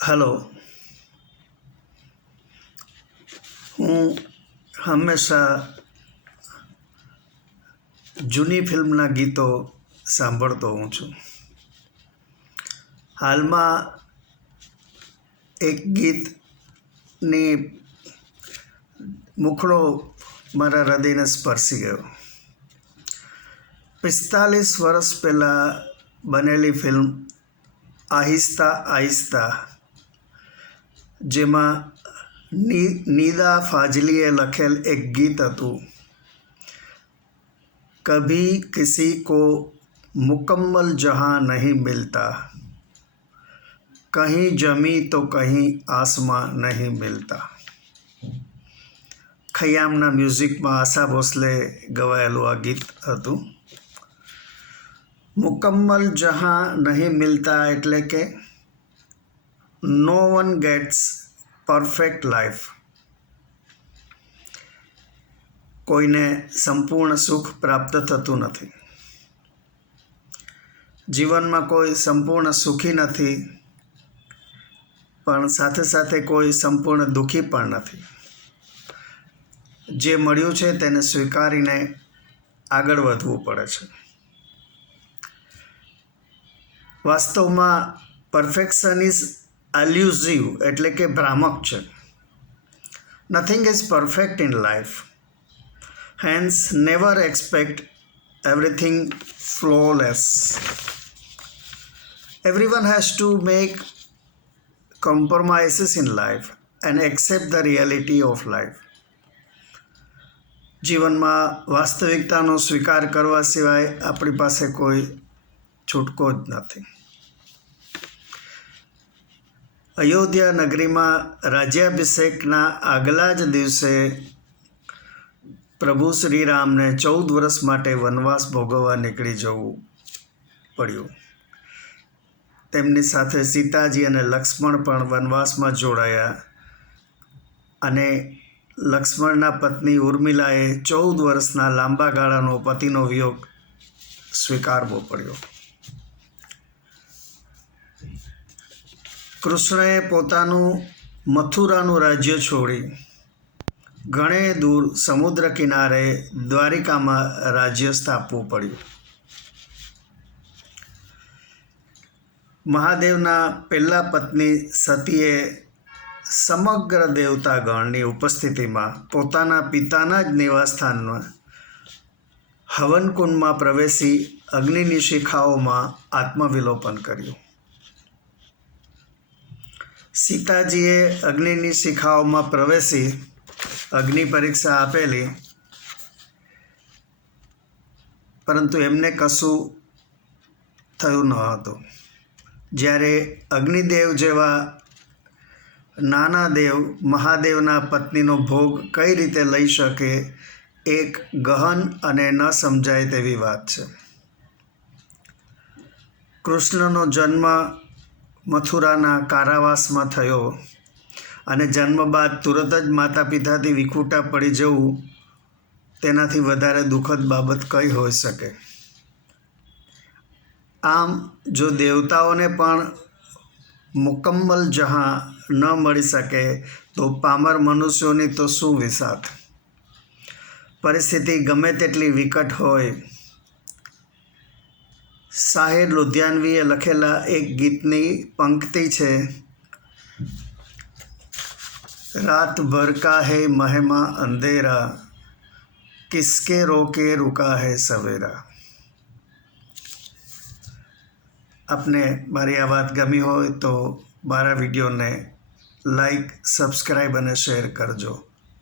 Hello, હું હંમેશા જૂની ફિલ્મના ગીતો સાંભળતો હોઉં છું. હાલમાં એક ગીતની મુખડો મારા હૃદયને સ્પર્શી ગયો. 45 વર્ષ પહેલાં બનેલી ફિલ્મ આહિસ્તા આહિસ્તા, જેમાં નિદા ફાજલીએ લખેલ એક ગીત હતું, કભી કિસી કો મુકમ્મલ જહાં નહીં મિલતા, કहीं જમી તો કहीं આસમાં નહીં મિલતા. ખયામના મ્યુઝિકમાં આશા ભોસલે ગવાયેલું આ ગીત હતું. મુકમ્મલ જહાં નહીં મિલતા એટલે કે નો વન ગેટ્સ પરફેક્ટ લાઈફ. કોઈને સંપૂર્ણ સુખ પ્રાપ્ત થતું નથી. જીવનમાં કોઈ સંપૂર્ણ સુખી નથી, પણ સાથે સાથે કોઈ સંપૂર્ણ દુઃખી પણ નથી. જે મળ્યું છે તેને સ્વીકારીને આગળ વધવું પડે છે. વાસ્તવમાં પરફેક્શન ઇઝ એલ્યુઝિવ એટલે કે ભ્રામક છે. Nothing is perfect in life. Hence never expect everything flawless. Everyone has to make compromises in life and accept the reality of life. જીવનમાં વાસ્તવિકતાનો સ્વીકાર કરવા સિવાય આપણી પાસે કોઈ છૂટકો જ નથી. અયોધ્યા નગરીમાં રાજ્યાભિષેકના આગલા જ દિવસે પ્રભુ શ્રીરામને 14 વર્ષ માટે વનવાસ ભોગવવા નીકળી જવું પડ્યું. તેમની સાથે સીતાજી અને લક્ષ્મણ પણ વનવાસમાં જોડાયા અને લક્ષ્મણના પત્ની ઉર્મિલાએ 14 વર્ષના લાંબા ગાળાનો પતિનો વિયોગ સ્વીકારવો પડ્યો. કૃષ્ણએ પોતાનું મથુરાનું રાજ્ય છોડી ઘણે દૂર સમુદ્ર કિનારે દ્વારિકામાં રાજ્ય સ્થાપવું પડ્યું. મહાદેવના પહેલા પત્ની સતીએ સમગ્ર દેવતાગણની ઉપસ્થિતિમાં પોતાના પિતાના જ નિવાસસ્થાનમાં હવનકુંડમાં પ્રવેશી અગ્નિની શિખાઓમાં આત્મવિલોપન કર્યું. સીતાજીએ અગ્નિની શિખાઓમાં પ્રવેશી અગ્નિ પરીક્ષા આપેલી, પરંતુ એમને કશું થયું ન હતું. જ્યારે અગ્નિદેવ જેવા નાના દેવ મહાદેવના પત્નીનો ભોગ કઈ રીતે લઈ શકે, એક ગહન અને ન સમજાય તેવી વાત છે. કૃષ્ણનો જન્મ મથુરાના કારાવાસમાં થયો અને જન્મ બાદ તુરત જ માતા પિતાથી વિખૂટા પડી જવું, તેનાથી વધારે દુઃખદ બાબત કઈ હોઈ શકે. આમ જો દેવતાઓને પણ મુકમ્મલ જહાં ન મળી શકે તો પામર મનુષ્યોની તો શું વિસાત. પરિસ્થિતિ ગમે તેટલી વિકટ હોય. શાહિર લુધિયાનવીએ લખેલા એક ગીતની પંક્તિ છે, रात भर का है महमा अंधेरा, किसके रोके रुका है सवेरा. આપને મારી આ વાત ગમી હોય તો મારા વિડીયોને લાઈક, સબસ્ક્રાઈબ અને શેર કરજો.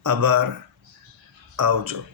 આભાર. આવજો.